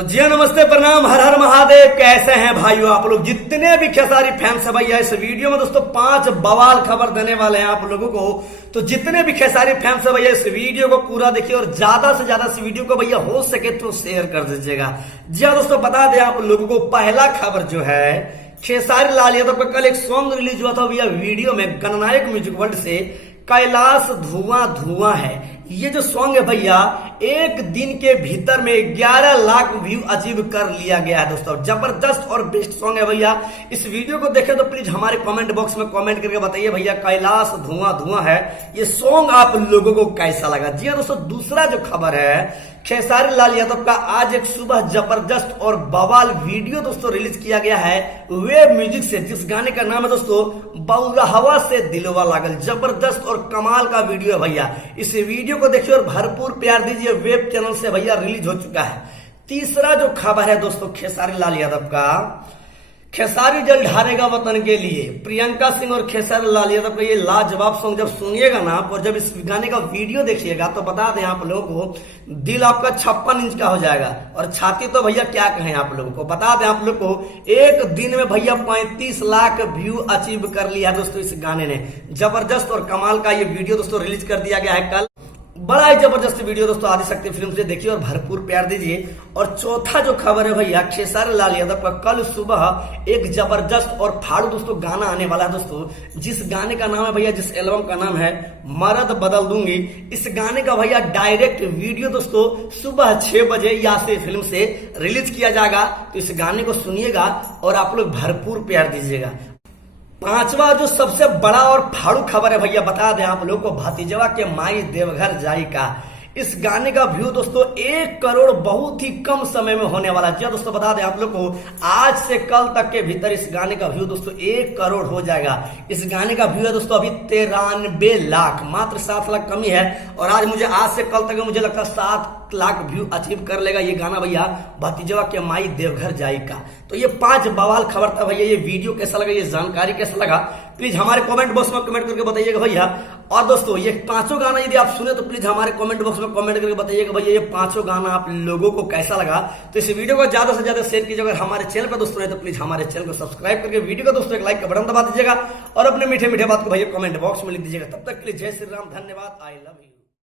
तो जी नमस्ते प्रणाम हर हर महादेव। कैसे हैं भाइयों आप लोग, जितने भी खेसारी फैंस है भैया, इस वीडियो में दोस्तों 5 बवाल खबर देने वाले हैं आप लोगों को। तो जितने भी खेसारी फैंस है भैया, इस वीडियो को पूरा देखिए और ज्यादा से ज्यादा इस वीडियो को भैया हो सके तो शेयर कर दीजिएगा। जी हाँ दोस्तों, बता दें आप लोगों को, पहला खबर जो है, खेसारी लाल यादव का कल एक सॉन्ग रिलीज हुआ था भैया वीडियो में, गणनायक म्यूजिक वर्ल्ड से, कैलाश धुआं धुआं है। ये जो सॉन्ग है भैया, एक दिन के भीतर में 11 लाख व्यू अचीव कर लिया गया है दोस्तों। जबरदस्त और बेस्ट सॉन्ग है भैया। इस वीडियो को देखें तो प्लीज हमारे कमेंट बॉक्स में कमेंट करके बताइए भैया, कैलाश धुआं धुआं है, ये सॉन्ग आप लोगों को कैसा लगा। जी हाँ दोस्तों, दूसरा जो खबर है, खेसारी लाल यादव का आज एक सुबह जबरदस्त और बवाल वीडियो दोस्तों रिलीज किया गया है वेब म्यूजिक से, जिस गाने का नाम है दोस्तों बौरहवा से दिलवा लागल। जबरदस्त और कमाल का वीडियो है भैया। इस वीडियो को देखिए और भरपूर प्यार दीजिए। वेब चैनल से भैया रिलीज हो चुका है। तीसरा जो खबर है दोस्तों खेसारी लाल यादव का, खेसारी जल ढारेगा वतन के लिए, प्रियंका सिंह और खेसारी लाल यादव का ये लाजवाब सॉन्ग जब सुनिएगा ना और जब इस गाने का वीडियो देखिएगा तो बता दें आप लोगों को, दिल आपका 56 इंच का हो जाएगा और छाती तो भैया क्या कहें आप लोगों को। बता दें आप लोग को, एक दिन में भैया 35 लाख व्यू अचीव कर लिया दोस्तों इस गाने ने। जबरदस्त और कमाल का ये वीडियो दोस्तों रिलीज कर दिया गया है कल। बड़ा ही जबरदस्त वीडियो दोस्तों आदिशक्ति फिल्म से देखिए और भरपूर प्यार दीजिए। और चौथा जो खबर है भैया, खेसारी लाल यादव का कल सुबह एक जबरदस्त और फाड़ू दोस्तों गाना आने वाला है दोस्तों, जिस गाने का नाम है भैया, जिस एल्बम का नाम है मर्द बदल दूंगी। इस गाने का भैया डायरेक्ट वीडियो दोस्तों सुबह 6 बजे या से फिल्म से रिलीज किया जाएगा। तो इस गाने को सुनिएगा और आप लोग भरपूर प्यार दीजिएगा। पांचवा जो सबसे बड़ा और फाड़ू खबर है भैया, बता दें आप लोगों को, भतीजवा के माई देवघर जाई का, इस गाने का व्यू दोस्तों 1 करोड़ बहुत ही कम समय में होने वाला है। जी दोस्तों, बता दें आप लोग को, आज से कल तक के भीतर इस गाने का व्यू दोस्तों 1 करोड़ हो जाएगा। इस गाने का व्यू है दोस्तों अभी 93 लाख, मात्र 7 लाख कमी है। और आज से कल तक मुझे लगता है 7 लाख व्यू अचीव कर लेगा ये गाना भैया, भतीजवा के माई देवघर जाई का। तो ये 5 बवाल खबर था भैया। ये वीडियो कैसा लगा, ये जानकारी कैसा लगा, प्लीज हमारे कमेंट बॉक्स में कमेंट करके बताइएगा भैया। और दोस्तों ये 5 गाना यदि आप सुने तो प्लीज हमारे कमेंट बॉक्स में कमेंट करके बताइएगा भैया, ये 5 गाना आप लोगों को कैसा लगा। तो इस वीडियो को ज्यादा से ज्यादा शेयर कीजिएगा। अगर हमारे चैनल पर दोस्तों है तो प्लीज हमारे चैनल को सब्सक्राइब करके वीडियो को दोस्तों एक लाइक का बटन दबा दीजिएगा और अपने मीठे मीठे बात को भैया कमेंट बॉक्स में लिख दीजिएगा। तब तक के लिए जय श्री राम, धन्यवाद, आई लव यू।